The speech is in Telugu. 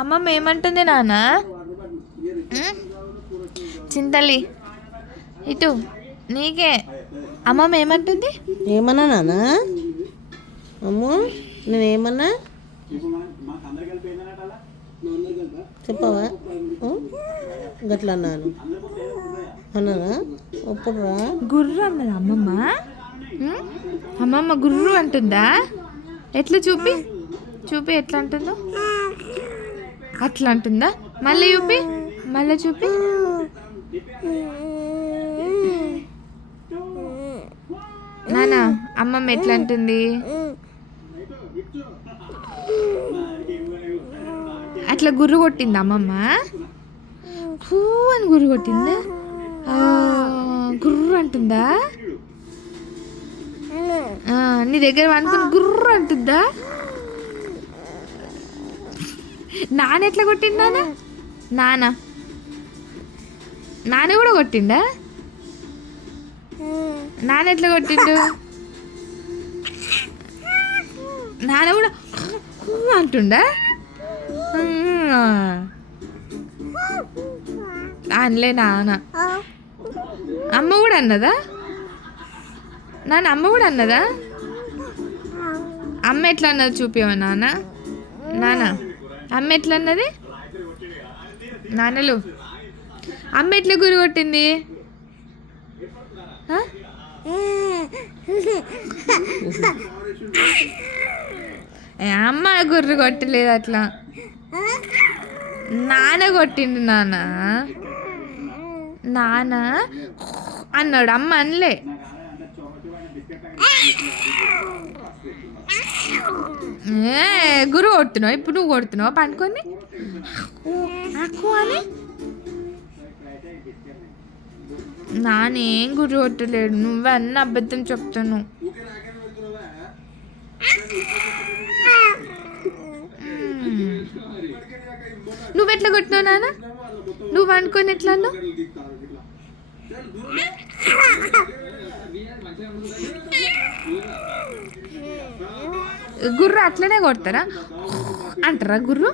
అమ్మమ్మ ఏమంటుంది నాన్న? చింతల్లి ఇటు నీకే. అమ్మమ్మ ఏమంటుంది? ఏమన్నా నాన్న? అమ్మో నేనేమన్నా చెప్పవా? గట్లా అన్నాను అన్నానా? అప్పుడు రా గుర్రు అన్నది అమ్మమ్మ. అమ్మమ్మ గుర్రు అంటుందా? ఎట్లా చూపి చూపి ఎట్లా అంటుందో అట్లా అంటుందా? మళ్ళీ చూపి మళ్ళీ చూపి. నానా అమ్మమ్మ ఎట్లా అంటుంది? అట్లా గుర్రు కొట్టింది అమ్మమ్మ. హూ అని గుర్రు కొట్టిందా? గుర్రు అంటుందా? నీ దగ్గర అనుకుని గుర్రు అంటుందా? నాన్న ఎట్లా కొట్టిండు? నాన్న నాన్న కూడా కొట్టిండా? నాన్న ఎట్లా కొట్టిండు? నాన్న కూడా అంటుండా? అనలే నాన్న. అమ్మ కూడా అన్నదా? నాన్న అమ్మ కూడా అన్నదా? అమ్మ ఎట్లా అన్నది చూపించవా నాన్న? నాన్న అమ్మ ఎట్లా అన్నది? నాన్నలు అమ్మ ఎట్లా గురి కొట్టింది? అమ్మ గుర్రు కొట్టలేదు అట్లా, నాన్న కొట్టిండు. నాన్న నాన్న అన్నాడు, అమ్మ అనలే. గురు కొడుతున్నావు ఇప్పుడు, నువ్వు కొడుతున్నావు పండుకొని అని. నానేం గురు కొట్టలేడు, నువ్వే అన్న అబద్ధం చెప్తాను. నువ్వెట్లా కొట్టినావు నాన్న? నువ్వు అనుకొని ఎట్లా అన్నావు? గుర్రు అట్లనే కొడతారా అంటారా? గుర్రు